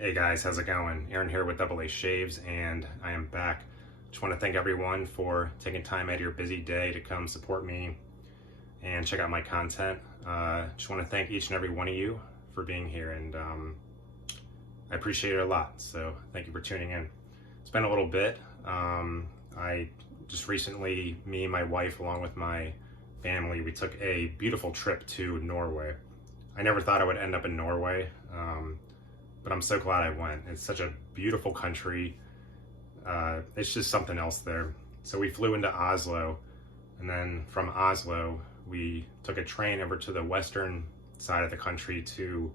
Hey guys, how's it going? Aaron here with Double A Shaves, and I am back. Just want to thank everyone for taking time out of your busy day to come support me and check out my content. Just want to thank each and every one of you for being here, and I appreciate it a lot. So thank you for tuning in. It's been a little bit. I just recently, me and my wife, along with my family, we took a beautiful trip to Norway. I never thought I would end up in Norway. But I'm so glad I went. It's such a beautiful country. It's just something else there. So we flew into Oslo, and then from Oslo, we took a train over to the western side of the country to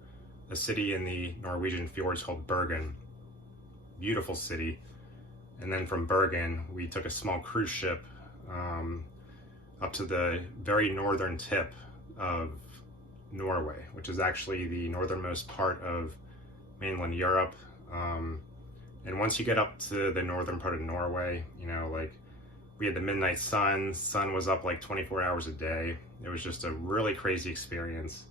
a city in the Norwegian fjords called Bergen. Beautiful city. And then from Bergen, we took a small cruise ship up to the very northern tip of Norway, which is actually the northernmost part of mainland Europe. And once you get up to the northern part of Norway, you know, like, we had the midnight sun was up like 24 hours a day. It was just a really crazy experience.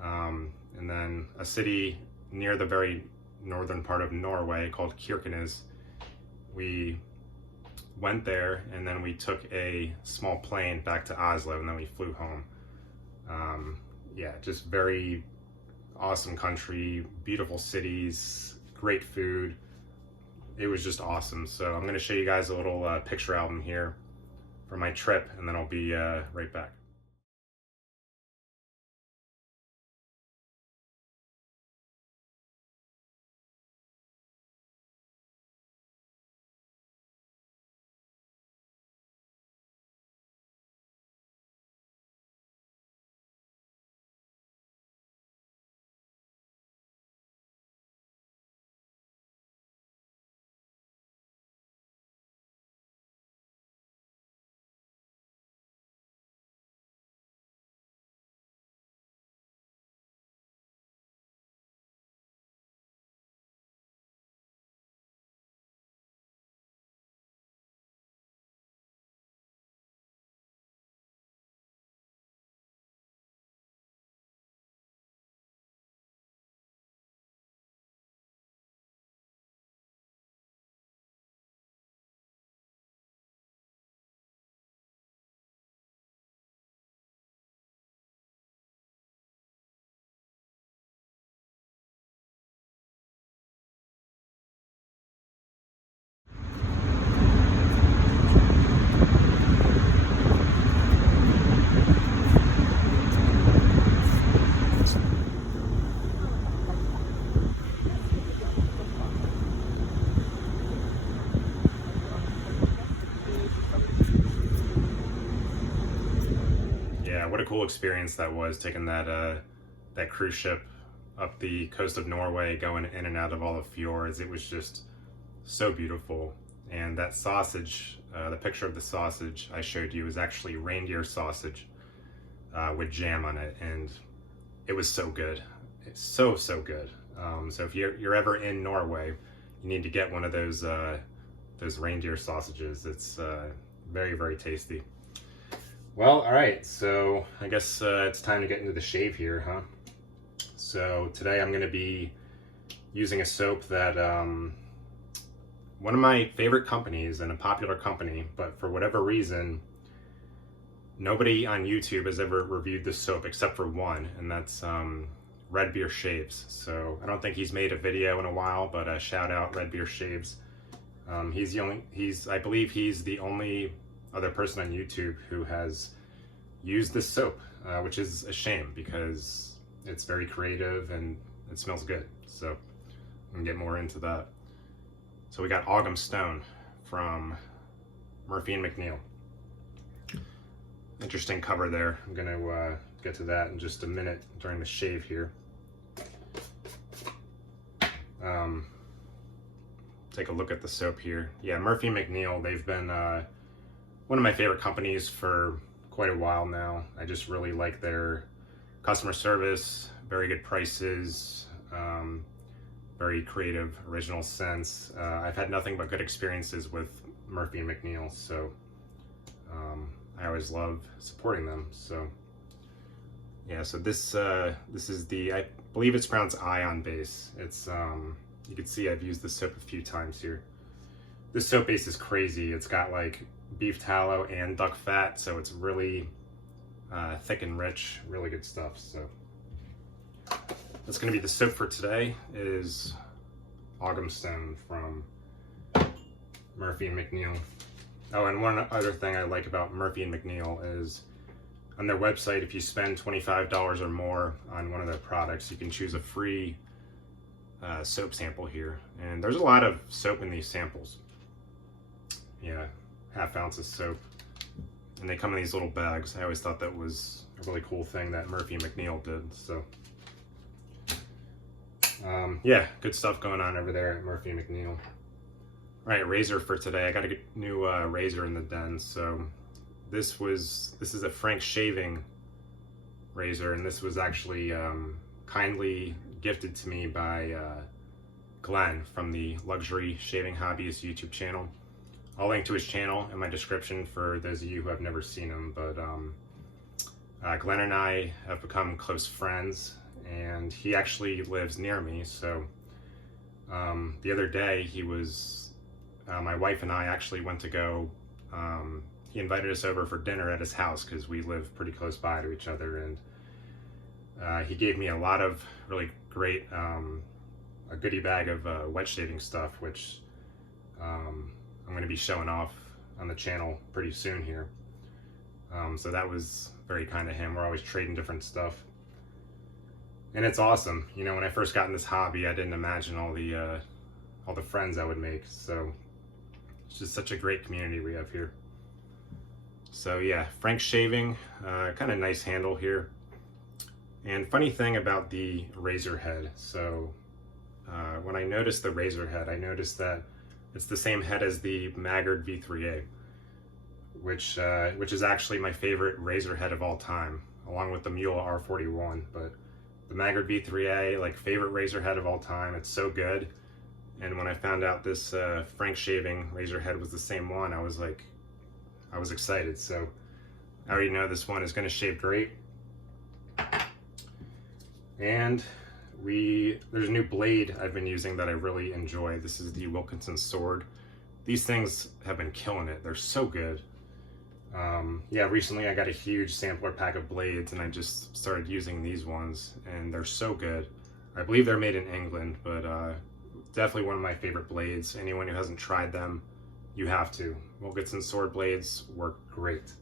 And then a city near the very northern part of Norway called Kirkenes, we went there, and then we took a small plane back to Oslo, and then we flew home. Yeah, just very awesome country, beautiful cities, great food. It was just awesome. So I'm going to show you guys a little picture album here from my trip, and then I'll be right back. What a cool experience that was, taking that that cruise ship up the coast of Norway, going in and out of all the fjords. It was just so beautiful. And that sausage, the picture of the sausage I showed you, is actually reindeer sausage with jam on it, and it was so good. It's so good. So if you're ever in Norway, you need to get one of those reindeer sausages. It's very tasty. Well, all right, so I guess it's time to get into the shave here, huh? So today I'm gonna be using a soap that one of my favorite companies, and a popular company, but for whatever reason, nobody on YouTube has ever reviewed this soap except for one, and that's Red Beer Shaves. So I don't think he's made a video in a while, but shout out Red Beer Shaves. I believe he's the only other person on YouTube who has used this soap, which is a shame because it's very creative and it smells good. So I'm gonna get more into that. So we got Ogham Stone from Murphy McNeil. Interesting cover there. I'm gonna get to that in just a minute during the shave here. Take a look at the soap here. Yeah, Murphy McNeil, they've been one of my favorite companies for quite a while now. I just really like their customer service, very good prices, very creative, original scents. I've had nothing but good experiences with Murphy McNeil, so I always love supporting them. So yeah, so this is the, I believe it's pronounced ion base. It's, you can see I've used this soap a few times here. This soap base is crazy. It's got like beef tallow and duck fat, so it's really thick and rich, really good stuff. So that's gonna be the soap for today, is Ogham Stone from Murphy McNeil. Oh, and one other thing I like about Murphy and McNeil is on their website, if you spend $25 or more on one of their products, you can choose a free soap sample here. And there's a lot of soap in these samples. Yeah, ½ ounce of soap. And they come in these little bags. I always thought that was a really cool thing that Murphy McNeil did. So, yeah, good stuff going on over there at Murphy McNeil. All right, razor for today. I got a new razor in the den. So this is a Frank shaving razor, and this was actually kindly gifted to me by Glenn from the Luxury Shaving Hobbyist YouTube channel. I'll link to his channel in my description for those of you who have never seen him, but Glenn and I have become close friends, and he actually lives near me. So the other day he was, my wife and I actually went to go, he invited us over for dinner at his house because we live pretty close by to each other, and he gave me a lot of really great, a goodie bag of wet shaving stuff, which I'm going to be showing off on the channel pretty soon here. So that was very kind of him. We're always trading different stuff. And it's awesome. You know, when I first got in this hobby, I didn't imagine all the friends I would make. So it's just such a great community we have here. So yeah, Frank shaving, kind of nice handle here. And funny thing about the razor head. So when I noticed the razor head, I noticed that it's the same head as the Maggard V3A, which is actually my favorite razor head of all time, along with the Mule R41. But the Maggard V3A, like, favorite razor head of all time. It's so good. And when I found out this Frank shaving razor head was the same one, I was excited. So I already know this one is going to shave great. And there's a new blade I've been using that I really enjoy. This is the Wilkinson Sword. These things have been killing it. They're so good. Yeah, recently I got a huge sampler pack of blades, and I just started using these ones, and they're so good. I believe they're made in England, but definitely one of my favorite blades. Anyone who hasn't tried them, you have to. Wilkinson Sword blades work great.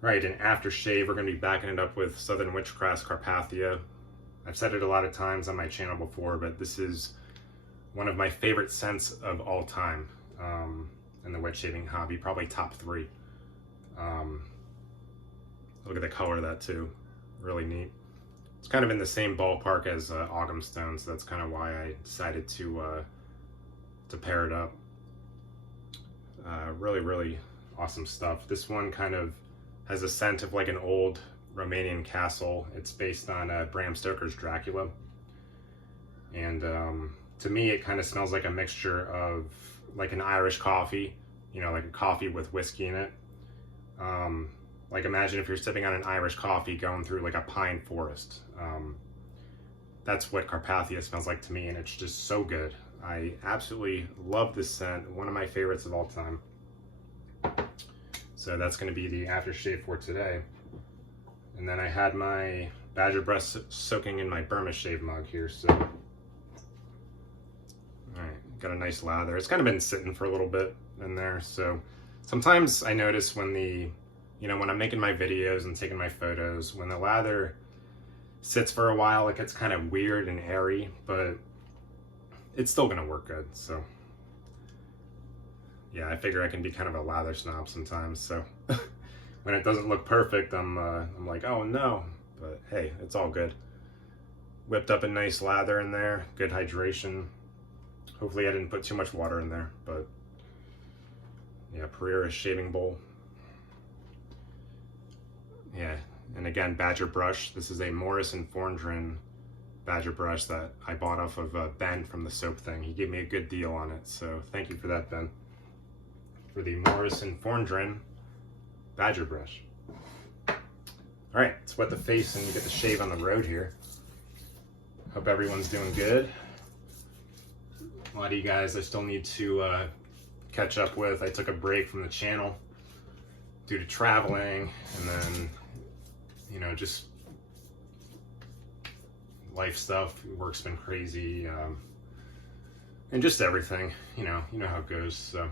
Right, in Aftershave, we're going to be backing it up with Southern Witchcraft Carpathia. I've said it a lot of times on my channel before, but this is one of my favorite scents of all time in the wet shaving hobby, probably top 3. Look at the color of that too, really neat. It's kind of in the same ballpark as Ogham Stone, so that's kind of why I decided to pair it up. Really, really awesome stuff. This one kind of has a scent of like an old Romanian castle. It's based on Bram Stoker's Dracula. And to me, it kind of smells like a mixture of like an Irish coffee, you know, like a coffee with whiskey in it. Like, imagine if you're sipping on an Irish coffee going through like a pine forest. That's what Carpathia smells like to me, and it's just so good. I absolutely love this scent, one of my favorites of all time. So that's going to be the aftershave for today. And then I had my Badger Breath soaking in my Burma shave mug here. So, all right, got a nice lather. It's kind of been sitting for a little bit in there. So sometimes I notice when when I'm making my videos and taking my photos, when the lather sits for a while, it gets kind of weird and airy, but it's still going to work good. So yeah, I figure I can be kind of a lather snob sometimes, so when it doesn't look perfect, I'm like, oh no, but hey, it's all good. Whipped up a nice lather in there, good hydration. Hopefully I didn't put too much water in there, but yeah, Pereira shaving bowl. Yeah, and again, Badger brush. This is a Morris & Fondren Badger brush that I bought off of Ben from the soap thing. He gave me a good deal on it, so thank you for that, Ben. For the Morris & Fondren Badger brush. All right, let's wet the face and you get the shave on the road here. Hope everyone's doing good. A lot of you guys I still need to catch up with. I took a break from the channel due to traveling, and then, you know, just life stuff. Work's been crazy, and just everything. You know how it goes. So,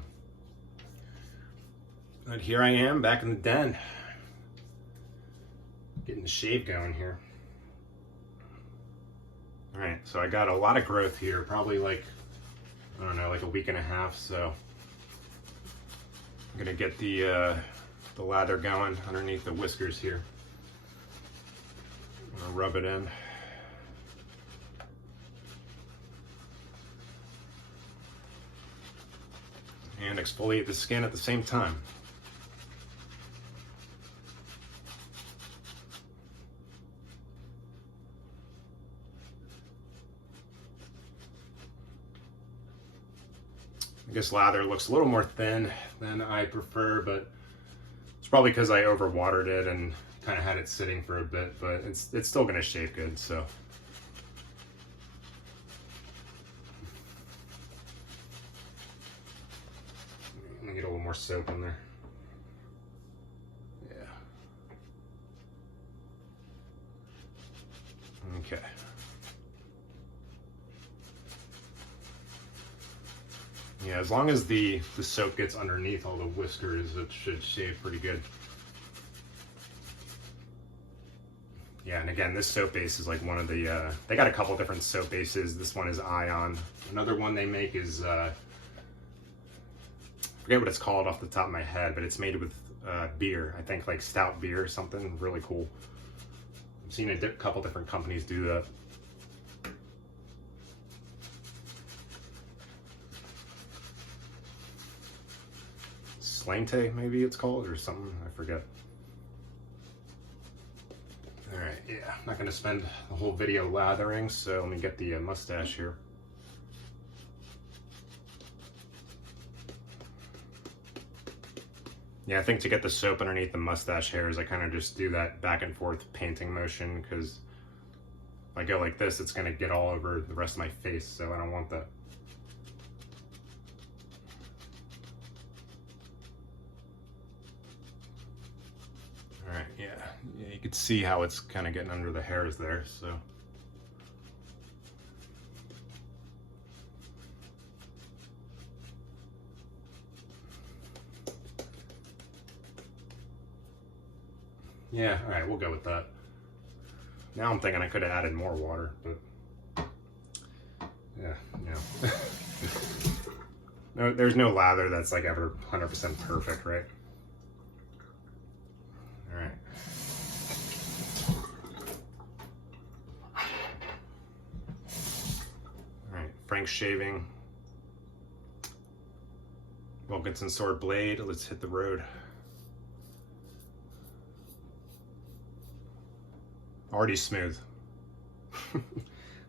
but here I am back in the den, getting the shave going here. All right, so I got a lot of growth here, probably like, I don't know, like a week and a half. So I'm gonna get the lather going underneath the whiskers here. I'm gonna rub it in. And exfoliate the skin at the same time. I guess lather looks a little more thin than I prefer, but it's probably because I overwatered it and kind of had it sitting for a bit, but it's still gonna shave good, so. I'm gonna get a little more soap in there. Yeah. Okay. Yeah, as long as the soap gets underneath all the whiskers, it should shave pretty good. Yeah, and again, this soap base is like one of the, they got a couple different soap bases. This one is Ion. Another one they make is, I forget what it's called off the top of my head, but it's made with beer. I think like stout beer or something, really cool. I've seen a couple different companies do that. Slante, maybe it's called, or something, I forget. All right, yeah, I'm not gonna spend the whole video lathering, so let me get the mustache here. Yeah, I think to get the soap underneath the mustache hairs, I kind of just do that back and forth painting motion, because if I go like this, it's gonna get all over the rest of my face, so I don't want that. All right, yeah, you can see how it's kind of getting under the hairs there, so. Yeah, all right, we'll go with that. Now I'm thinking I could have added more water, but yeah, you know. There's no lather that's like ever 100% perfect, right? All right. All right, Frank's shaving. Wilkinson sword blade, let's hit the road. Already smooth.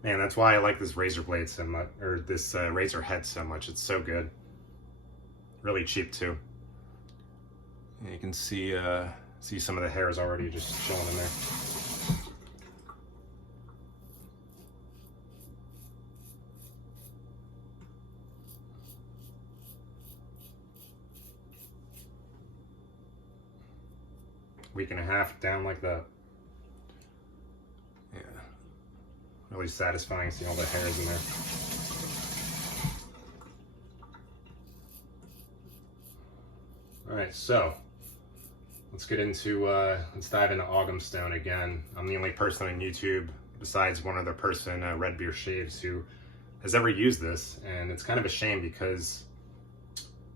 Man, that's why I like this razor blade so much, or this razor head so much. It's so good. Really cheap too. And you can see some of the hairs already just showing in there. Week and a half down like that. Yeah, really satisfying seeing all the hairs in there. All right, so let's get into, let's dive into Ogham Stone again. I'm the only person on YouTube, besides one other person, Red Beer Shaves, who has ever used this, and it's kind of a shame because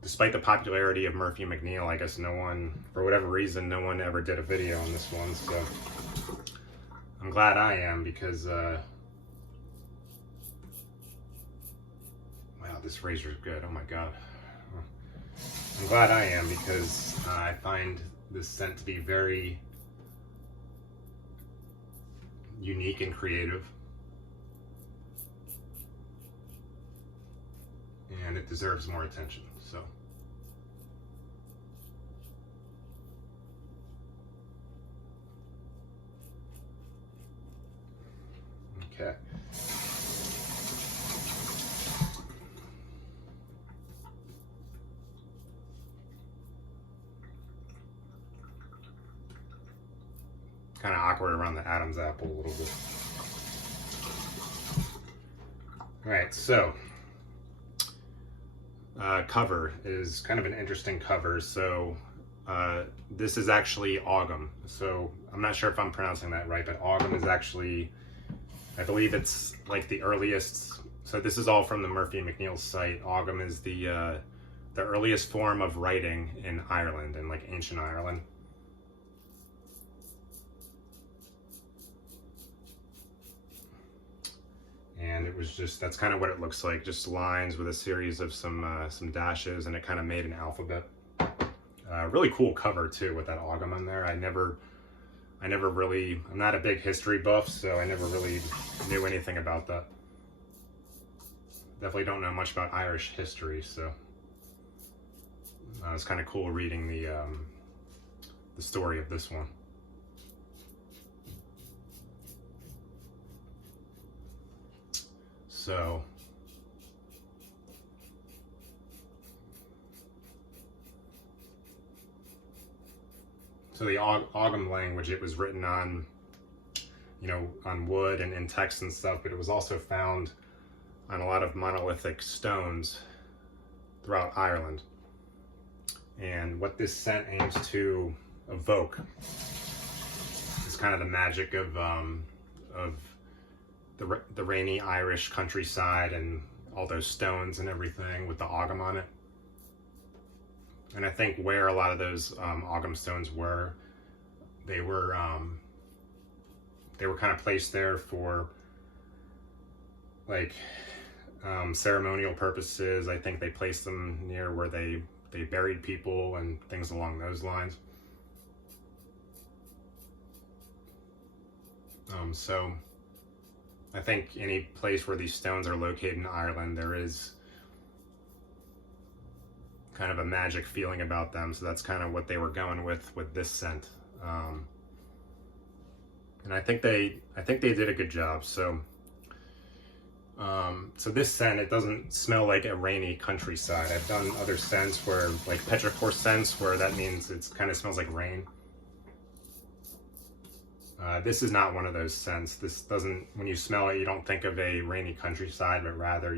despite the popularity of Murphy McNeil, I guess no one, for whatever reason, no one ever did a video on this one, so I'm glad I am, because, wow, this razor is good, oh my god. I'm glad I am, because I find this scent to be very unique and creative. And it deserves more attention, so. kind of awkward around the Adam's apple a little bit. All right, so cover is kind of an interesting cover. So this is actually Ogham. So I'm not sure if I'm pronouncing that right, but Ogham is actually, I believe it's like the earliest. So this is all from the Murphy McNeil site. Ogham is the earliest form of writing in Ireland, in like ancient Ireland. And it was just, that's kind of what it looks like, just lines with a series of some dashes, and it kind of made an alphabet. Really cool cover too with that Ogham on there. I never really, I'm not a big history buff, so I never really knew anything about that. Definitely don't know much about Irish history, so it's kind of cool reading the story of this one. So the Ogham language, it was written on, you know, on wood and in text and stuff, but it was also found on a lot of monolithic stones throughout Ireland. And what this scent aims to evoke is kind of the magic of the rainy Irish countryside and all those stones and everything with the Ogham on it. And I think where a lot of those Ogham stones were, they were kind of placed there for like ceremonial purposes. I think they placed them near where they buried people and things along those lines. So I think any place where these stones are located in Ireland, there is kind of a magic feeling about them. So that's kind of what they were going with this scent. And I think they did a good job. So so this scent, it doesn't smell like a rainy countryside. I've done other scents where, like petrichor scents, where that means it kind of smells like rain. This is not one of those scents. This doesn't, when you smell it, you don't think of a rainy countryside, but rather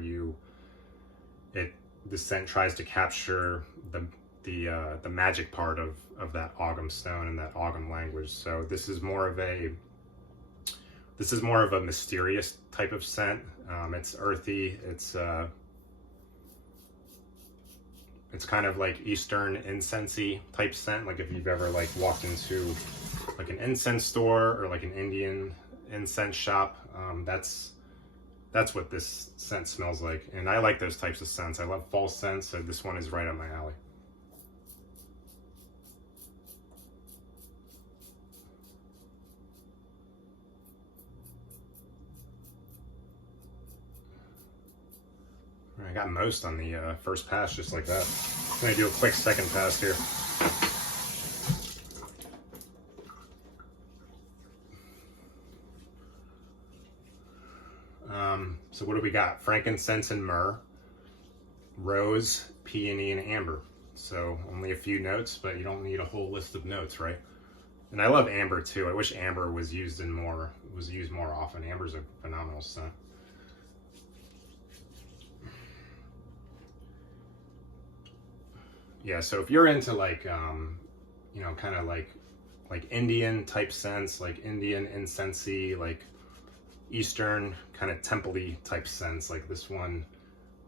the scent tries to capture the magic part of that Ogham Stone and that Ogham language. So this is more of a mysterious type of scent. It's earthy. It's kind of like Eastern incensey type scent. Like if you've ever like walked into like an incense store or like an Indian incense shop, that's what this scent smells like. And I like those types of scents. I love fall scents, so this one is right up my alley. I got most on the first pass just like that. I'm gonna do a quick second pass here. So what do we got? Frankincense and myrrh, rose, peony, and amber. So only a few notes, but you don't need a whole list of notes, right? And I love amber too. I wish amber was used more often. Amber's a phenomenal scent. Yeah, so if you're into like, you know, kind of like Indian type scents, like Indian incensey, like Eastern kind of temple-y type scents, like this one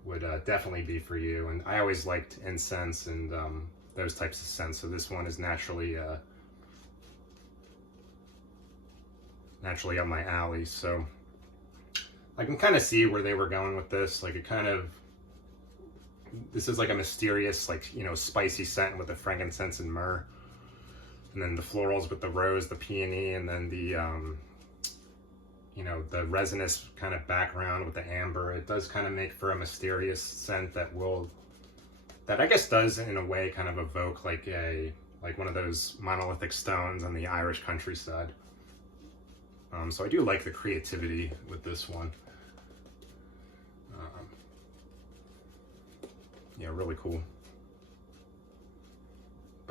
would definitely be for you. And I always liked incense and those types of scents, so this one is naturally up my alley. So I can kind of see where they were going with this. Like this is like a mysterious, like, you know, spicy scent with the frankincense and myrrh, and then the florals with the rose, the peony, and then the you know, the resinous kind of background with the amber. It does kind of make for a mysterious scent that I guess does in a way kind of evoke like one of those monolithic stones on the Irish countryside. So I do like the creativity with this one. Yeah, really cool.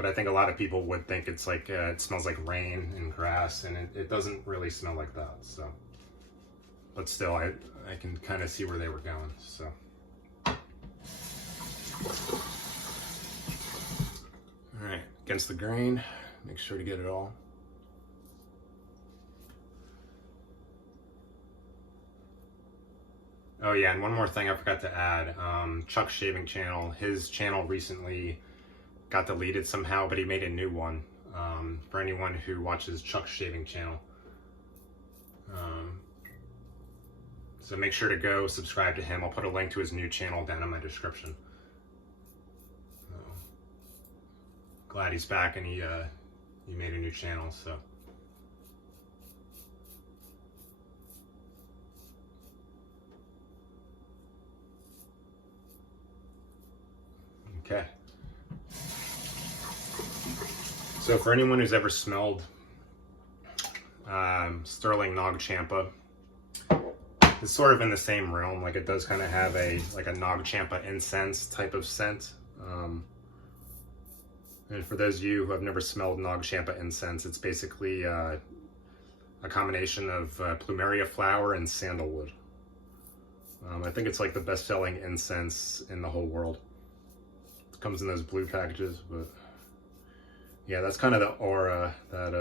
but I think a lot of people would think it's like, it smells like rain and grass, and it doesn't really smell like that, so. But still, I can kind of see where they were going, so. All right, against the grain, make sure to get it all. Oh yeah, and one more thing I forgot to add. Chuck's shaving channel, his channel recently got deleted somehow, but he made a new one. For anyone who watches Chuck's shaving channel. So make sure to go subscribe to him. I'll put a link to his new channel down in my description. Glad he's back and he made a new channel, so. Okay. So for anyone who's ever smelled Sterling Nog Champa, it's sort of in the same realm. Like, it does kind of have a Nog Champa incense type of scent. And for those of you who have never smelled Nog Champa incense, it's basically a combination of plumeria flower and sandalwood. I think it's like the best-selling incense in the whole world. It comes in those blue packages, but yeah, that's kind of the aura that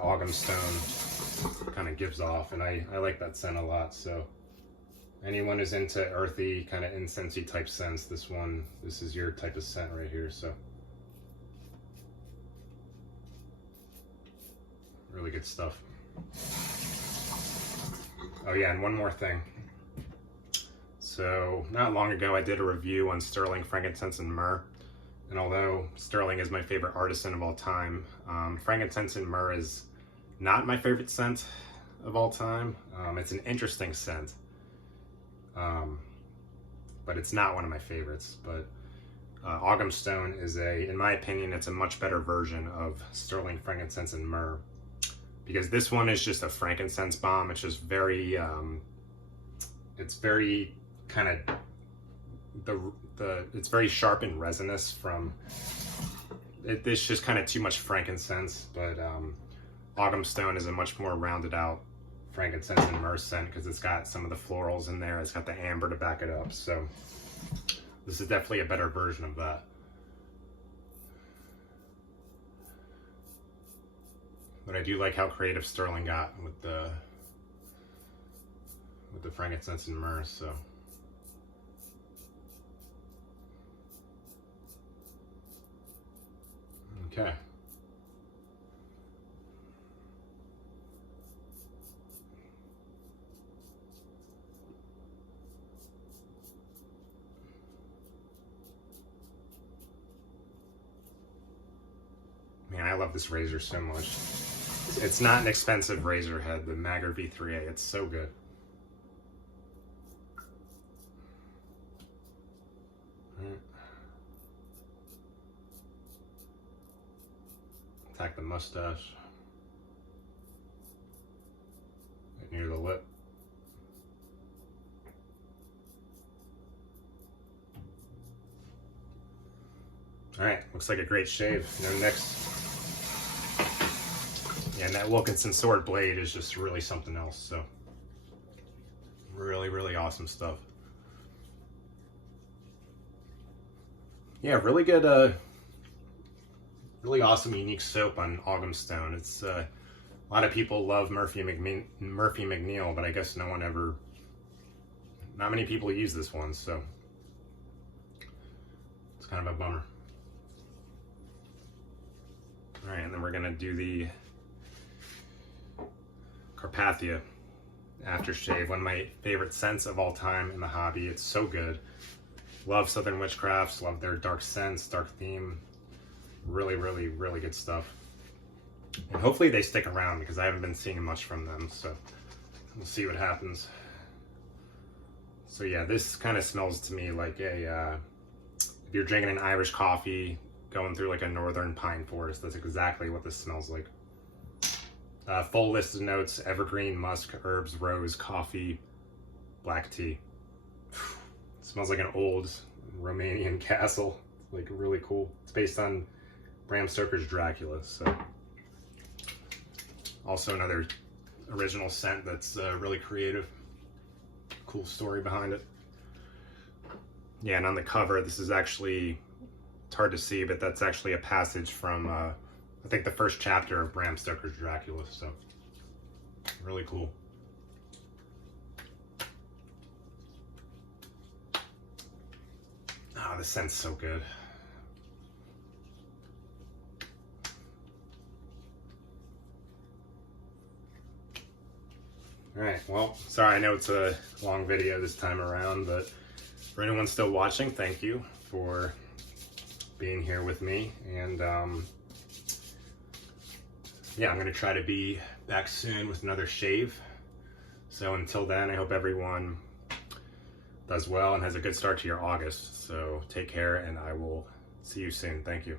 Ogham Stone kind of gives off, and I like that scent a lot. So anyone who's into earthy, kind of incensey type scents, this is your type of scent right here. So really good stuff. Oh yeah, and one more thing. So not long ago I did a review on Sterling frankincense and myrrh, and although Sterling is my favorite artisan of all time, frankincense and myrrh is not my favorite scent of all time. It's an interesting scent, but it's not one of my favorites. But Ogham Stone is in my opinion, it's a much better version of Sterling frankincense and myrrh, because this one is just a frankincense bomb. It's just very, it's very kind of it's very sharp and resinous from it's just kind of too much frankincense. But Ogham Stone is a much more rounded out frankincense and myrrh scent, because it's got some of the florals in there. It's got the amber to back it up. So this is definitely a better version of that. But I do like how creative Sterling got with the frankincense and myrrh. So okay. Man, I love this razor so much. It's not an expensive razor head, the Magger V3A. It's so good. Attack the mustache. Right near the lip. Alright, looks like a great shave. Next. Yeah, and that Wilkinson sword blade is just really something else. So, really, really awesome stuff. Yeah, really good, really awesome, unique soap on Ogham Stone. It's a lot of people love Murphy McNeil, but I guess not many people use this one, so it's kind of a bummer. All right, and then we're gonna do the Carpathia Aftershave, one of my favorite scents of all time in the hobby. It's so good. Love Southern Witchcrafts, love their dark scents, dark theme. Really, really, really good stuff. And hopefully they stick around, because I haven't been seeing much from them, so we'll see what happens. So yeah, this kind of smells to me like if you're drinking an Irish coffee, going through like a northern pine forest. That's exactly what this smells like. Full list of notes: evergreen, musk, herbs, rose, coffee, black tea. It smells like an old Romanian castle. like really cool. It's based on Bram Stoker's Dracula, so also another original scent that's really creative. Cool story behind it. Yeah, and on the cover, this is actually, it's hard to see, but that's actually a passage from, I think the first chapter of Bram Stoker's Dracula, so really cool. Ah, the scent's so good. All right, well, sorry, I know it's a long video this time around, but for anyone still watching, thank you for being here with me. And yeah, I'm gonna try to be back soon with another shave. So until then, I hope everyone does well and has a good start to your August. So take care, and I will see you soon. Thank you.